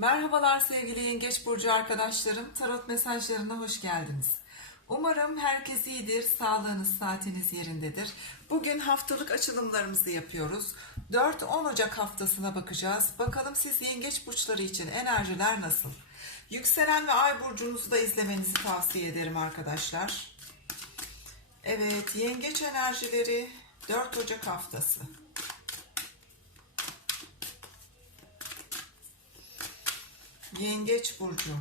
Merhabalar sevgili Yengeç Burcu arkadaşlarım. Tarot mesajlarına hoş geldiniz. Umarım herkes iyidir, sağlığınız, saatiniz yerindedir. Bugün haftalık açılımlarımızı yapıyoruz. 4-10 Ocak haftasına bakacağız. Bakalım siz Yengeç Burçları için enerjiler nasıl? Yükselen ve Ay Burcunuzu da izlemenizi tavsiye ederim arkadaşlar. Evet, Yengeç enerjileri 4 Ocak haftası. Yengeç burcu.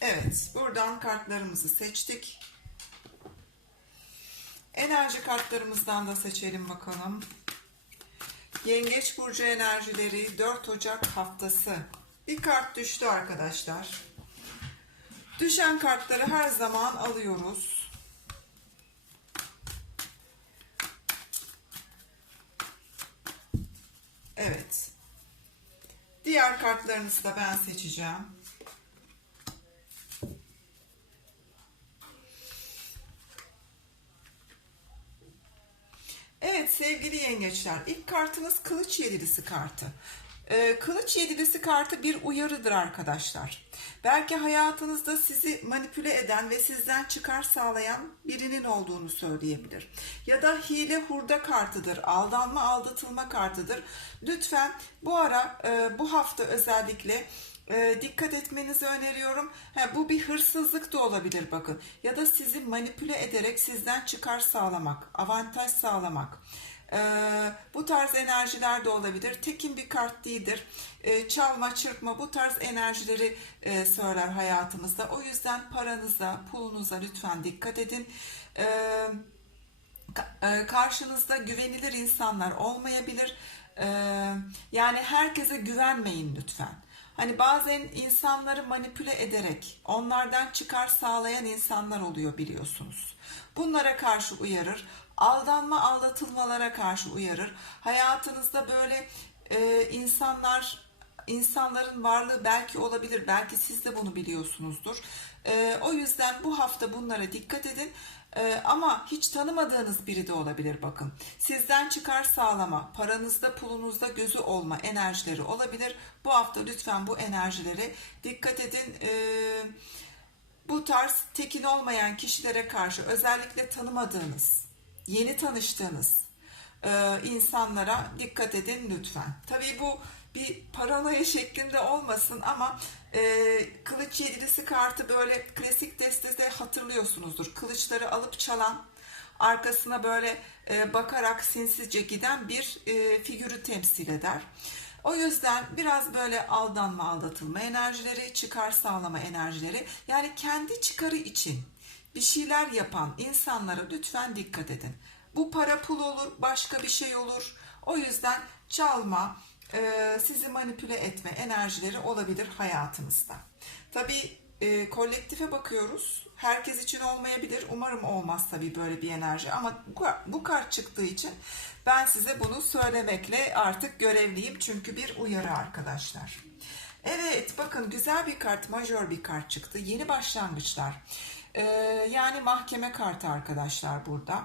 Evet, buradan kartlarımızı seçtik. Enerji kartlarımızdan da seçelim bakalım. Yengeç burcu enerjileri 4 Ocak haftası. Bir kart düştü arkadaşlar. Düşen kartları her zaman alıyoruz. Evet. Diğer kartlarınızı da ben seçeceğim. Evet sevgili yengeçler ilk kartınız kılıç yedilisi kartı. Ee, kılıç yedilisi kartı bir uyarıdır arkadaşlar. Belki hayatınızda sizi manipüle eden ve sizden çıkar sağlayan birinin olduğunu söyleyebilir. Ya da hile hurda kartıdır, aldanma aldatılma kartıdır. Lütfen bu ara e, bu hafta özellikle e, dikkat etmenizi öneriyorum. Ha, bu bir hırsızlık da olabilir bakın. Ya da sizi manipüle ederek sizden çıkar sağlamak, avantaj sağlamak. E, bu tarz enerjiler de olabilir. Tekin bir kart değildir. E, çalma, çırpma bu tarz enerjileri e, söyler hayatımızda. O yüzden paranıza, pulunuza lütfen dikkat edin. E, ka- e, karşınızda güvenilir insanlar olmayabilir. Yani herkese güvenmeyin lütfen. Hani bazen insanları manipüle ederek onlardan çıkar sağlayan insanlar oluyor biliyorsunuz. Bunlara karşı uyarır. Aldanma aldatılmalara karşı uyarır. Hayatınızda böyle e, insanlar insanların varlığı belki olabilir. Belki siz de bunu biliyorsunuzdur. E, o yüzden bu hafta bunlara dikkat edin. E, ama hiç tanımadığınız biri de olabilir bakın. Sizden çıkar sağlama, paranızda pulunuzda gözü olma enerjileri olabilir. Bu hafta lütfen bu enerjilere dikkat edin. E, bu tarz tekin olmayan kişilere karşı özellikle tanımadığınız, yeni tanıştığınız e, insanlara dikkat edin lütfen. Tabii bu bir paranoya şeklinde olmasın ama e, kılıç yedilisi kartı böyle klasik destede hatırlıyorsunuzdur. Kılıçları alıp çalan, arkasına böyle e, bakarak sinsizce giden bir e, figürü temsil eder. O yüzden biraz böyle aldanma, aldatılma enerjileri, çıkar sağlama enerjileri yani kendi çıkarı için bir şeyler yapan insanlara lütfen dikkat edin. Bu para pul olur, başka bir şey olur. O yüzden çalma, e, sizi manipüle etme enerjileri olabilir hayatınızda. Tabii e, kolektife bakıyoruz. Herkes için olmayabilir. Umarım olmaz tabii böyle bir enerji. Ama bu, bu kart çıktığı için ben size bunu söylemekle artık görevliyim. Çünkü bir uyarı arkadaşlar. Evet bakın güzel bir kart, majör bir kart çıktı. Yeni başlangıçlar. E, yani mahkeme kartı arkadaşlar burada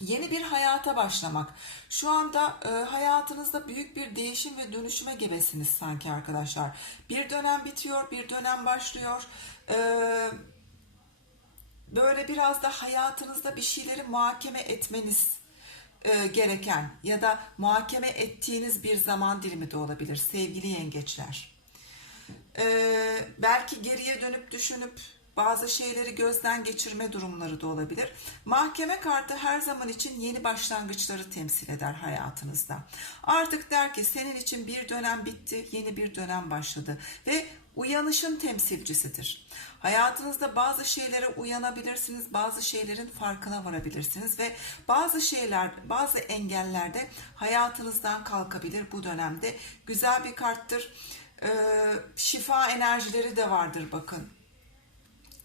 yeni bir hayata başlamak. Şu anda e, hayatınızda büyük bir değişim ve dönüşüme gebesiniz sanki arkadaşlar. Bir dönem bitiyor, bir dönem başlıyor. E, böyle biraz da hayatınızda bir şeyleri muhakeme etmeniz e, gereken ya da muhakeme ettiğiniz bir zaman dilimi de olabilir sevgili yengeçler. E, belki geriye dönüp düşünüp bazı şeyleri gözden geçirme durumları da olabilir. Mahkeme kartı her zaman için yeni başlangıçları temsil eder hayatınızda. Artık der ki senin için bir dönem bitti, yeni bir dönem başladı ve uyanışın temsilcisidir. Hayatınızda bazı şeylere uyanabilirsiniz, bazı şeylerin farkına varabilirsiniz ve bazı şeyler, bazı engeller de hayatınızdan kalkabilir bu dönemde. Güzel bir karttır. Ee, şifa enerjileri de vardır bakın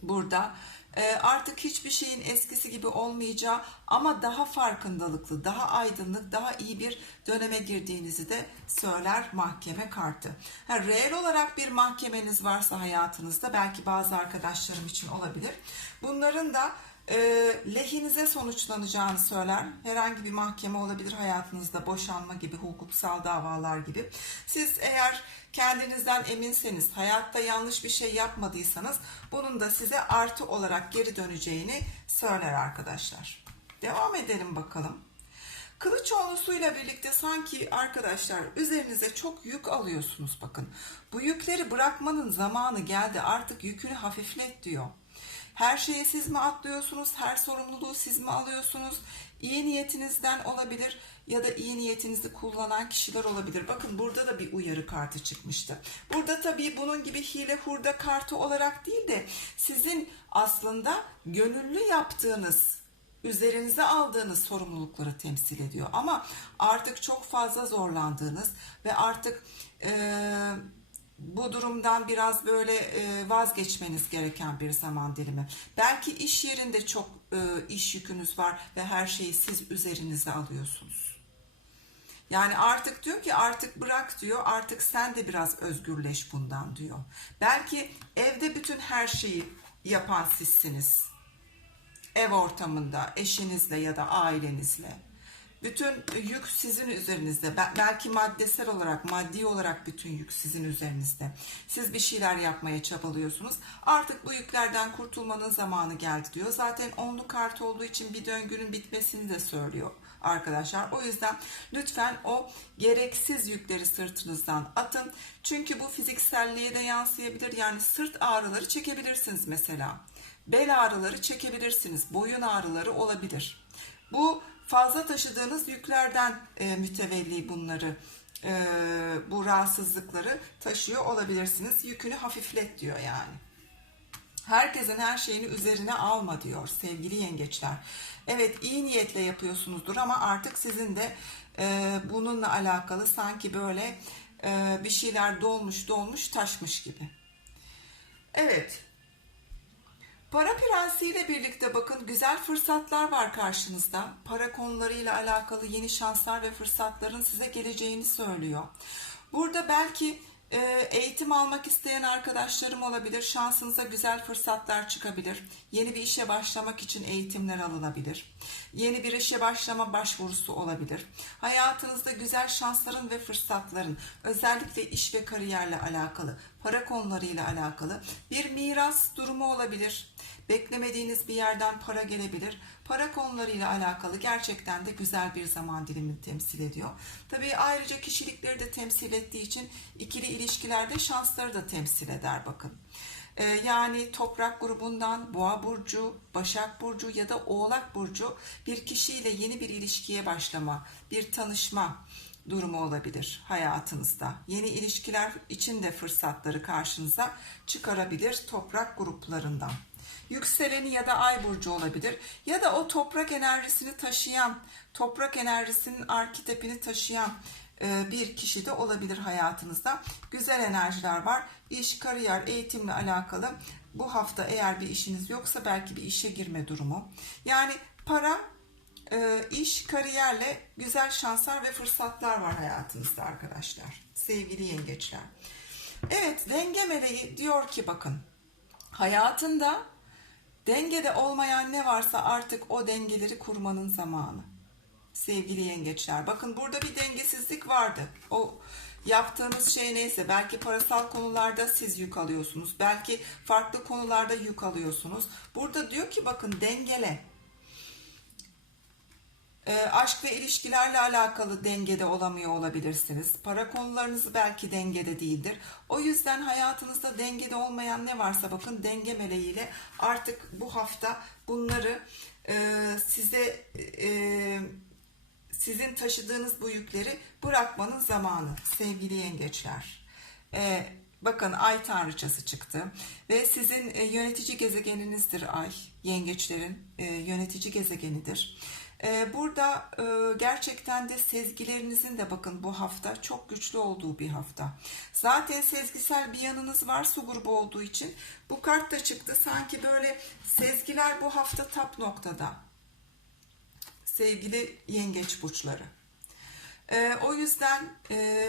burada e, artık hiçbir şeyin eskisi gibi olmayacağı ama daha farkındalıklı, daha aydınlık, daha iyi bir döneme girdiğinizi de söyler mahkeme kartı. Ha, reel olarak bir mahkemeniz varsa hayatınızda belki bazı arkadaşlarım için olabilir. Bunların da e, lehinize sonuçlanacağını söyler. Herhangi bir mahkeme olabilir hayatınızda boşanma gibi, hukuksal davalar gibi. Siz eğer kendinizden eminseniz, hayatta yanlış bir şey yapmadıysanız bunun da size artı olarak geri döneceğini söyler arkadaşlar. Devam edelim bakalım. Kılıç onlusuyla birlikte sanki arkadaşlar üzerinize çok yük alıyorsunuz bakın. Bu yükleri bırakmanın zamanı geldi artık yükünü hafiflet diyor. Her şeye siz mi atlıyorsunuz? Her sorumluluğu siz mi alıyorsunuz? İyi niyetinizden olabilir ya da iyi niyetinizi kullanan kişiler olabilir. Bakın burada da bir uyarı kartı çıkmıştı. Burada tabii bunun gibi hile hurda kartı olarak değil de sizin aslında gönüllü yaptığınız üzerinize aldığınız sorumlulukları temsil ediyor. Ama artık çok fazla zorlandığınız ve artık eee bu durumdan biraz böyle e, vazgeçmeniz gereken bir zaman dilimi. Belki iş yerinde çok e, iş yükünüz var ve her şeyi siz üzerinize alıyorsunuz. Yani artık diyor ki artık bırak diyor artık sen de biraz özgürleş bundan diyor. Belki evde bütün her şeyi yapan sizsiniz. Ev ortamında eşinizle ya da ailenizle. Bütün yük sizin üzerinizde. Belki maddesel olarak, maddi olarak bütün yük sizin üzerinizde. Siz bir şeyler yapmaya çabalıyorsunuz. Artık bu yüklerden kurtulmanın zamanı geldi diyor. Zaten onlu kart olduğu için bir döngünün bitmesini de söylüyor arkadaşlar. O yüzden lütfen o gereksiz yükleri sırtınızdan atın. Çünkü bu fizikselliğe de yansıyabilir. Yani sırt ağrıları çekebilirsiniz mesela. Bel ağrıları çekebilirsiniz. Boyun ağrıları olabilir. Bu fazla taşıdığınız yüklerden e, mütevelli bunları e, bu rahatsızlıkları taşıyor olabilirsiniz. Yükünü hafiflet diyor yani. Herkesin her şeyini üzerine alma diyor sevgili yengeçler. Evet iyi niyetle yapıyorsunuzdur ama artık sizin de e, bununla alakalı sanki böyle e, bir şeyler dolmuş dolmuş taşmış gibi. Evet Para prensiyle birlikte bakın güzel fırsatlar var karşınızda. Para konularıyla alakalı yeni şanslar ve fırsatların size geleceğini söylüyor. Burada belki e, eğitim almak isteyen arkadaşlarım olabilir. Şansınıza güzel fırsatlar çıkabilir. Yeni bir işe başlamak için eğitimler alınabilir. Yeni bir işe başlama başvurusu olabilir. Hayatınızda güzel şansların ve fırsatların özellikle iş ve kariyerle alakalı, para konularıyla alakalı bir miras durumu olabilir Beklemediğiniz bir yerden para gelebilir. Para konularıyla alakalı gerçekten de güzel bir zaman dilimi temsil ediyor. Tabii ayrıca kişilikleri de temsil ettiği için ikili ilişkilerde şansları da temsil eder bakın. Ee, yani toprak grubundan boğa burcu, başak burcu ya da oğlak burcu bir kişiyle yeni bir ilişkiye başlama, bir tanışma, durumu olabilir hayatınızda. Yeni ilişkiler için de fırsatları karşınıza çıkarabilir toprak gruplarından yükseleni ya da ay burcu olabilir. Ya da o toprak enerjisini taşıyan, toprak enerjisinin arketipini taşıyan e, bir kişi de olabilir hayatınızda. Güzel enerjiler var. İş, kariyer, eğitimle alakalı bu hafta eğer bir işiniz yoksa belki bir işe girme durumu. Yani para, iş, kariyerle güzel şanslar ve fırsatlar var hayatınızda arkadaşlar. Sevgili yengeçler. Evet denge meleği diyor ki bakın hayatında Dengede olmayan ne varsa artık o dengeleri kurmanın zamanı. Sevgili yengeçler bakın burada bir dengesizlik vardı. O yaptığınız şey neyse belki parasal konularda siz yük alıyorsunuz. Belki farklı konularda yük alıyorsunuz. Burada diyor ki bakın dengele e, aşk ve ilişkilerle alakalı dengede olamıyor olabilirsiniz. Para konularınız belki dengede değildir. O yüzden hayatınızda dengede olmayan ne varsa bakın denge meleğiyle artık bu hafta bunları e, size e, sizin taşıdığınız bu yükleri bırakmanın zamanı sevgili yengeçler. E, bakın ay tanrıçası çıktı ve sizin e, yönetici gezegeninizdir ay yengeçlerin e, yönetici gezegenidir burada e, gerçekten de sezgilerinizin de bakın bu hafta çok güçlü olduğu bir hafta. Zaten sezgisel bir yanınız var su grubu olduğu için. Bu kart da çıktı. Sanki böyle sezgiler bu hafta tap noktada. Sevgili yengeç burçları. Ee, o yüzden e,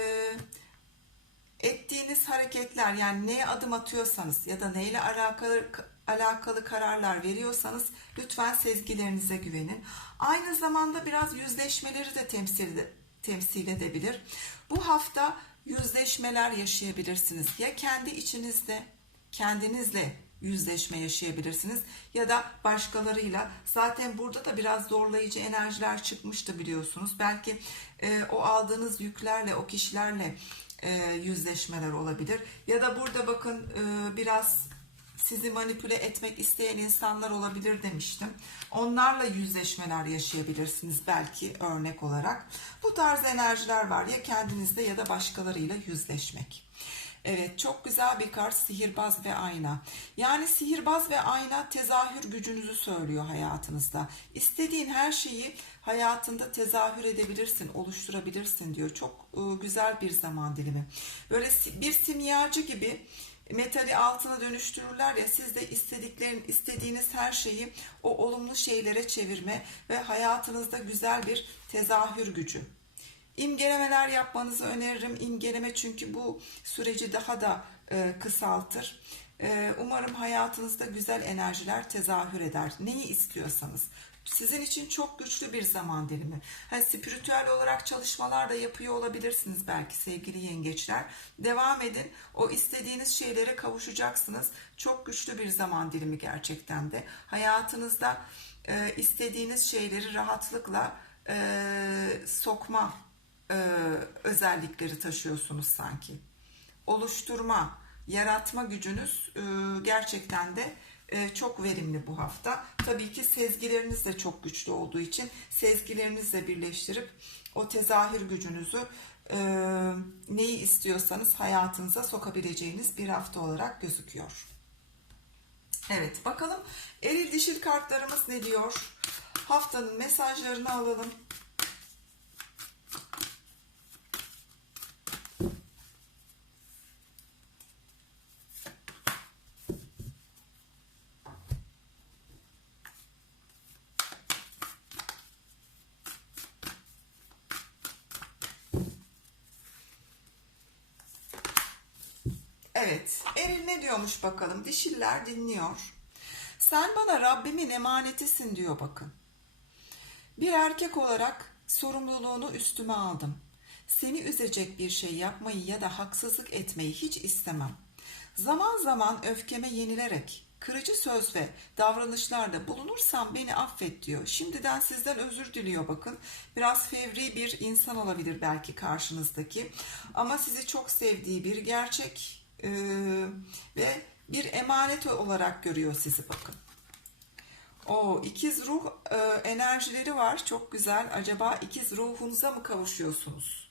ettiğiniz hareketler yani neye adım atıyorsanız ya da neyle alakalı alakalı kararlar veriyorsanız lütfen sezgilerinize güvenin. Aynı zamanda biraz yüzleşmeleri de temsil, temsil edebilir. Bu hafta yüzleşmeler yaşayabilirsiniz. Ya kendi içinizde kendinizle yüzleşme yaşayabilirsiniz ya da başkalarıyla. Zaten burada da biraz zorlayıcı enerjiler çıkmıştı biliyorsunuz. Belki e, o aldığınız yüklerle, o kişilerle e, yüzleşmeler olabilir. Ya da burada bakın e, biraz sizi manipüle etmek isteyen insanlar olabilir demiştim. Onlarla yüzleşmeler yaşayabilirsiniz belki örnek olarak. Bu tarz enerjiler var ya kendinizde ya da başkalarıyla yüzleşmek. Evet çok güzel bir kart sihirbaz ve ayna. Yani sihirbaz ve ayna tezahür gücünüzü söylüyor hayatınızda. İstediğin her şeyi hayatında tezahür edebilirsin, oluşturabilirsin diyor. Çok e, güzel bir zaman dilimi. Böyle bir simyacı gibi metali altına dönüştürürler ya siz de istediklerin istediğiniz her şeyi o olumlu şeylere çevirme ve hayatınızda güzel bir tezahür gücü. İmgelemeler yapmanızı öneririm. İmgeleme çünkü bu süreci daha da e, kısaltır. E, umarım hayatınızda güzel enerjiler tezahür eder. Neyi istiyorsanız. Sizin için çok güçlü bir zaman dilimi. Hani spiritüel olarak çalışmalar da yapıyor olabilirsiniz belki sevgili yengeçler. Devam edin. O istediğiniz şeylere kavuşacaksınız. Çok güçlü bir zaman dilimi gerçekten de. Hayatınızda e, istediğiniz şeyleri rahatlıkla e, sokma e, özellikleri taşıyorsunuz sanki. Oluşturma, yaratma gücünüz e, gerçekten de e, çok verimli bu hafta. Tabii ki sezgileriniz de çok güçlü olduğu için sezgilerinizle birleştirip o tezahür gücünüzü e, neyi istiyorsanız hayatınıza sokabileceğiniz bir hafta olarak gözüküyor. Evet bakalım eril dişil kartlarımız ne diyor? Haftanın mesajlarını alalım. Evet, Eril ne diyormuş bakalım. Dişiller dinliyor. Sen bana Rabbimin emanetisin diyor bakın. Bir erkek olarak sorumluluğunu üstüme aldım. Seni üzecek bir şey yapmayı ya da haksızlık etmeyi hiç istemem. Zaman zaman öfkeme yenilerek kırıcı söz ve davranışlarda bulunursam beni affet diyor. Şimdiden sizden özür diliyor bakın. Biraz fevri bir insan olabilir belki karşınızdaki. Ama sizi çok sevdiği bir gerçek e, ve bir emanet olarak görüyor sizi bakın. O ikiz ruh e, enerjileri var. Çok güzel. Acaba ikiz ruhunuza mı kavuşuyorsunuz?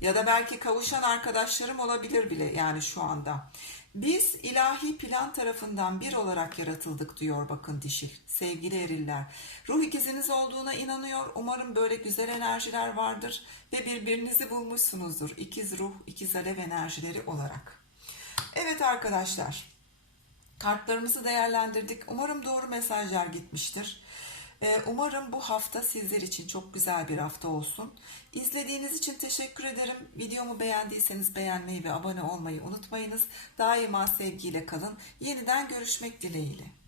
Ya da belki kavuşan arkadaşlarım olabilir bile yani şu anda. Biz ilahi plan tarafından bir olarak yaratıldık diyor bakın dişil. Sevgili eriller. Ruh ikiziniz olduğuna inanıyor. Umarım böyle güzel enerjiler vardır ve birbirinizi bulmuşsunuzdur. İkiz ruh, ikiz alev enerjileri olarak. Evet arkadaşlar. Kartlarımızı değerlendirdik. Umarım doğru mesajlar gitmiştir. Ee, umarım bu hafta sizler için çok güzel bir hafta olsun. İzlediğiniz için teşekkür ederim. Videomu beğendiyseniz beğenmeyi ve abone olmayı unutmayınız. Daima sevgiyle kalın. Yeniden görüşmek dileğiyle.